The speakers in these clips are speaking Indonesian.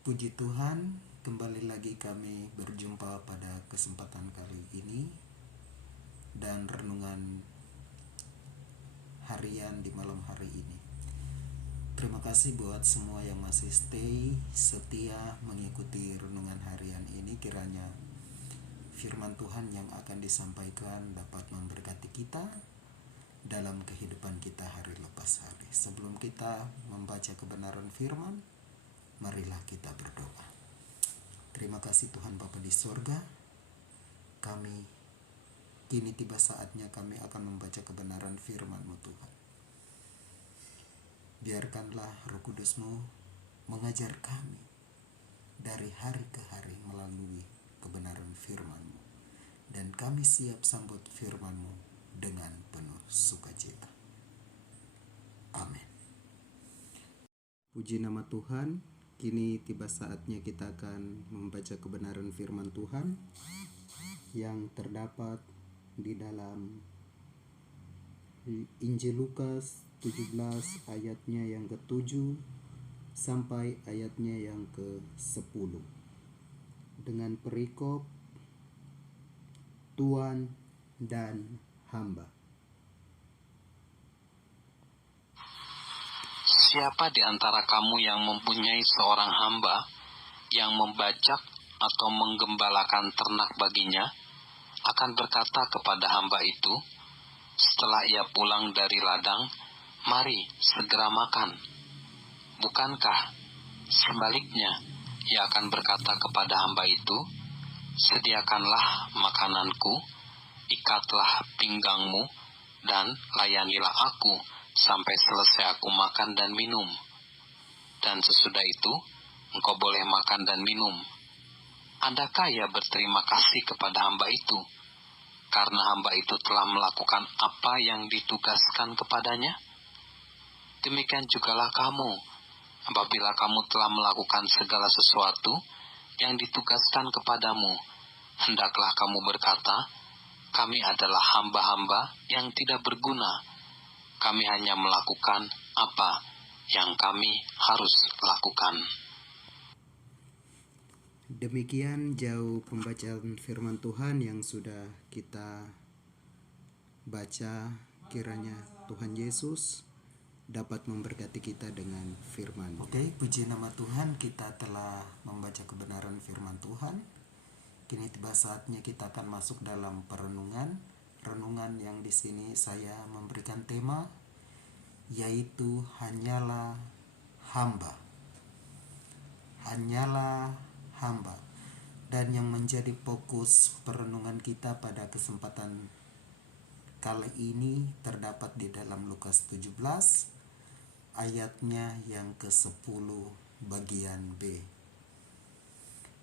Puji Tuhan, kembali lagi kami berjumpa pada kesempatan kali ini dan renungan harian di malam hari ini. Terima kasih buat semua yang masih stay, setia mengikuti renungan harian ini. Kiranya firman Tuhan yang akan disampaikan dapat memberkati kita dalam kehidupan kita hari lepas hari. Sebelum kita membaca kebenaran firman, marilah kita berdoa. Terima kasih Tuhan Bapa di sorga, kini tiba saatnya kami akan membaca kebenaran firman-Mu Tuhan. Biarkanlah Roh Kudus-Mu mengajar kami dari hari ke hari melalui kebenaran firman-Mu. Dan kami siap sambut firman-Mu dengan penuh sukacita. Amin. Puji nama Tuhan, kini tiba saatnya kita akan membaca kebenaran firman Tuhan yang terdapat di dalam Injil Lukas 17 ayatnya yang ke-7 sampai ayatnya yang ke-10 dengan perikop Tuan dan hamba. Siapa di antara kamu yang mempunyai seorang hamba yang membajak atau menggembalakan ternak baginya, akan berkata kepada hamba itu, setelah ia pulang dari ladang, "Mari, segera makan." Bukankah sebaliknya, ia akan berkata kepada hamba itu, "Sediakanlah makananku, ikatlah pinggangmu, dan layanilah aku sampai selesai aku makan dan minum. Dan sesudah itu, engkau boleh makan dan minum." Adakah ia berterima kasih kepada hamba itu, karena hamba itu telah melakukan apa yang ditugaskan kepadanya? Demikian jugalah kamu, apabila kamu telah melakukan segala sesuatu yang ditugaskan kepadamu, hendaklah kamu berkata, "Kami adalah hamba-hamba yang tidak berguna. Kami hanya melakukan apa yang kami harus lakukan." Demikian jauh pembacaan firman Tuhan yang sudah kita baca. Kiranya Tuhan Yesus dapat memberkati kita dengan firman. Oke, puji nama Tuhan, kita telah membaca kebenaran firman Tuhan. Kini tiba saatnya kita akan masuk dalam perenungan. Renungan yang di sini saya memberikan tema yaitu hanyalah hamba. Hanyalah hamba. Dan yang menjadi fokus perenungan kita pada kesempatan kali ini terdapat di dalam Lukas 17 ayatnya yang ke-10 bagian B.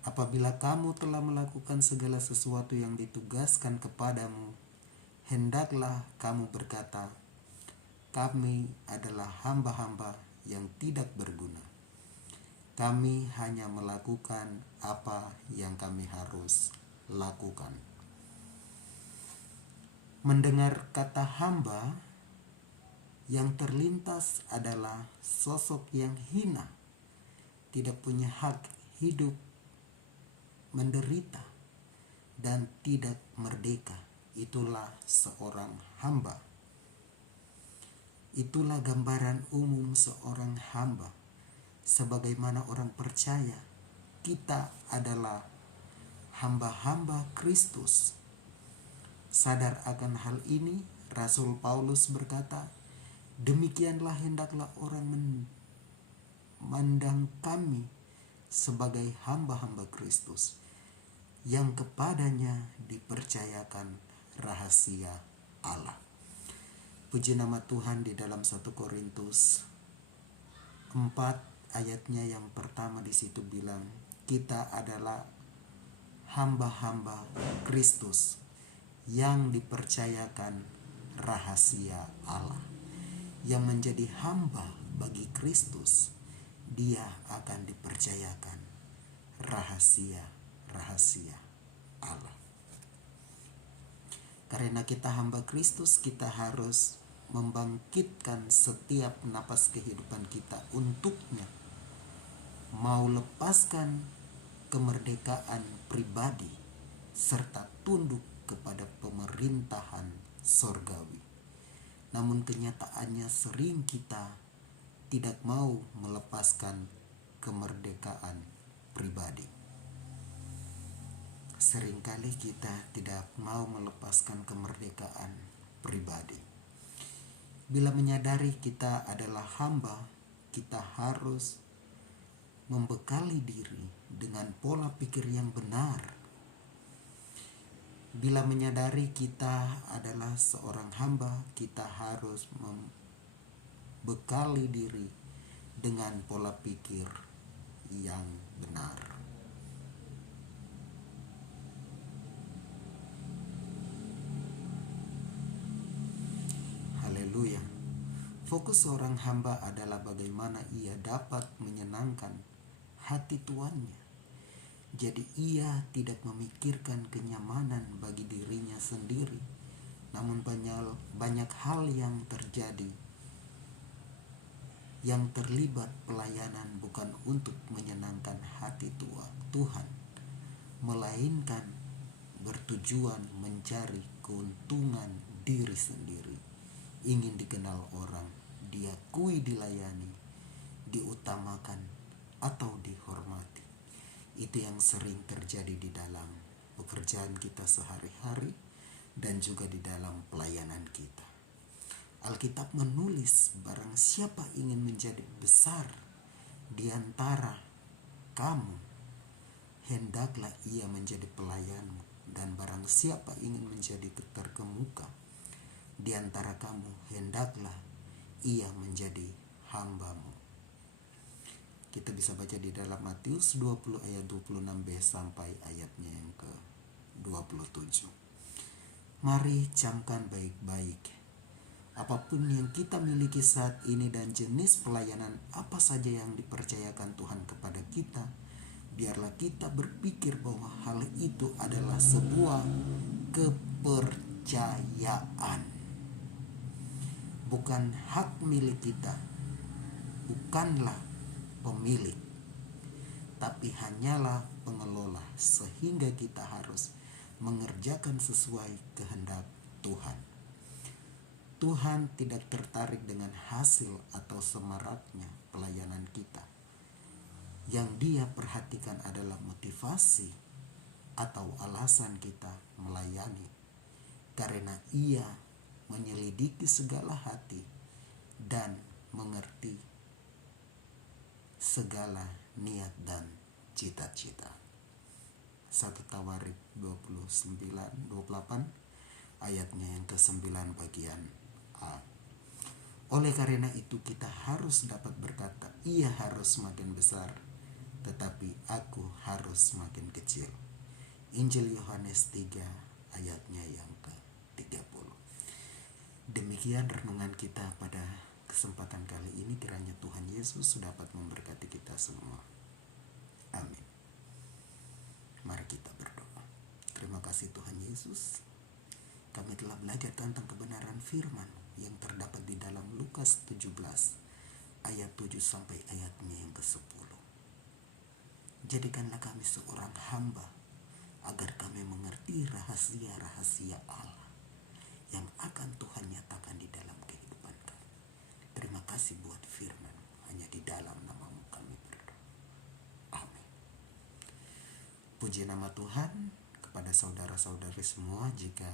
Apabila kamu telah melakukan segala sesuatu yang ditugaskan kepadamu, hendaklah kamu berkata, "Kami adalah hamba-hamba yang tidak berguna. Kami hanya melakukan apa yang kami harus lakukan." Mendengar kata hamba, yang terlintas adalah sosok yang hina, tidak punya hak hidup, menderita, dan tidak merdeka. Itulah seorang hamba. Itulah gambaran umum seorang hamba. Sebagaimana orang percaya, kita adalah hamba-hamba Kristus. Sadar akan hal ini, Rasul Paulus berkata, "Demikianlah hendaklah orang memandang kami sebagai hamba-hamba Kristus, yang kepadanya dipercayakan rahasia Allah." Puji nama Tuhan. Di dalam 1 Korintus 4 ayatnya yang pertama di situ bilang, kita adalah hamba-hamba Kristus yang dipercayakan rahasia Allah. Yang menjadi hamba bagi Kristus, dia akan dipercayakan rahasia-rahasia Allah. Karena kita hamba Kristus, kita harus membangkitkan setiap napas kehidupan kita untuknya. mau lepaskan kemerdekaan pribadi serta tunduk kepada pemerintahan sorgawi. Namun kenyataannya sering kita tidak mau melepaskan kemerdekaan pribadi. Seringkali kita tidak mau melepaskan kemerdekaan pribadi. Bila menyadari kita adalah hamba, kita harus membekali diri dengan pola pikir yang benar. Bila menyadari kita adalah seorang hamba, kita harus membekali diri dengan pola pikir yang benar. Haleluya. Fokus seorang hamba adalah bagaimana ia dapat menyenangkan hati tuannya. Jadi ia tidak memikirkan kenyamanan bagi dirinya sendiri, namun banyak hal yang terjadi yang terlibat pelayanan bukan untuk menyenangkan hati Tuhan, melainkan bertujuan mencari keuntungan diri sendiri, ingin dikenal orang, diakui, dilayani, diutamakan, atau dihormati. Itu yang sering terjadi di dalam pekerjaan kita sehari-hari dan juga di dalam pelayanan kita. Alkitab menulis, barang siapa ingin menjadi besar di antara kamu, hendaklah ia menjadi pelayanmu, dan barang siapa ingin menjadi terkemuka di antara kamu, hendaklah ia menjadi hambamu. Kita bisa baca di dalam Matius 20 ayat 26b sampai ayatnya yang ke-27. Mari camkan baik-baik. Apapun yang kita miliki saat ini dan jenis pelayanan apa saja yang dipercayakan Tuhan kepada kita, biarlah kita berpikir bahwa hal itu adalah sebuah kepercayaan. Bukan hak milik kita. Bukanlah pemilik, tapi hanyalah pengelola, sehingga kita harus mengerjakan sesuai kehendak Tuhan. Tuhan tidak tertarik dengan hasil atau semaraknya pelayanan kita. Yang Dia perhatikan adalah motivasi atau alasan kita melayani, karena Ia menyelidiki segala hati dan mengerti segala niat dan cita-cita. 1 Tawarik 28 ayatnya yang ke-9 bagian A. Oleh karena itu kita harus dapat berkata, ia harus semakin besar, tetapi aku harus semakin kecil. Injil Yohanes 3 ayatnya yang ke-30. Demikian renungan kita pada kesempatan kali ini. Kiranya Tuhan Yesus dapat memberkati kita semua. Amin. Mari kita berdoa. Terima kasih Tuhan Yesus. Kami telah belajar tentang kebenaran firman yang terdapat di dalam Lukas 17 ayat 7 sampai ayatnya yang ke-10. Jadikanlah kami seorang hamba agar kami mengerti rahasia-rahasia Allah yang akan Tuhan nyatakan di dalam kehidupan kami. Terima kasih buat firman, hanya di dalam nama-Mu kami berdoa. Amin. Puji nama Tuhan. Kepada saudara-saudari semua, jika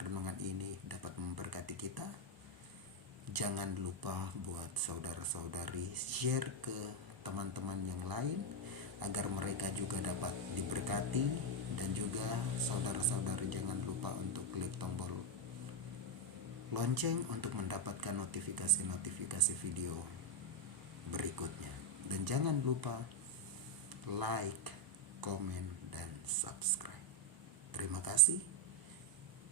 renungan ini dapat memberkati kita, jangan lupa buat saudara-saudari share ke teman-teman yang lain agar mereka juga dapat diberkati, dan juga saudara-saudari jangan lupa untuk klik tombol lonceng untuk mendapatkan notifikasi-notifikasi video berikutnya. Dan jangan lupa like, komen, dan subscribe. Terima kasih.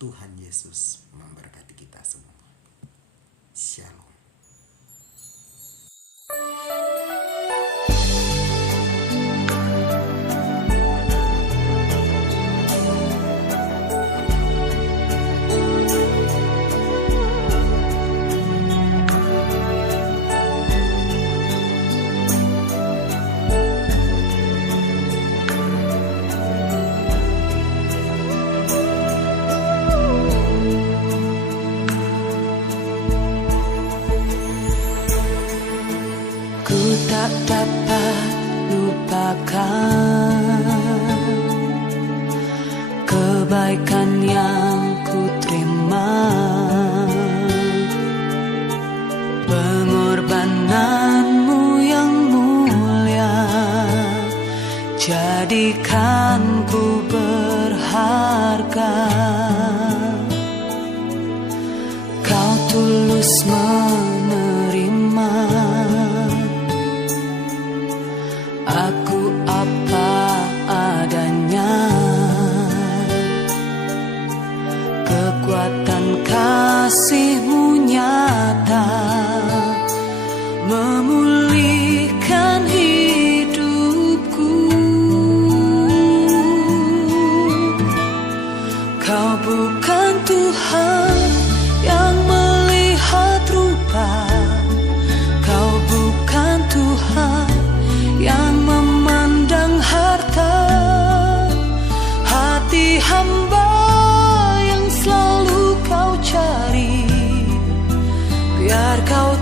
Tuhan Yesus memberkati kita semua. Shalom. tak dapat lupakan kebaikan yang ku terima, pengorbananmu yang mulia jadikan ku berharga. Kau tulus menerima aku apa adanya, kekuatan kasih-Mu nyata memulihkan hidupku. Kau bukan Tuhan yang melihat rupa, Kau bukan Tuhan yang memandang harta. Hati hamba yang selalu Kau cari, biar Kau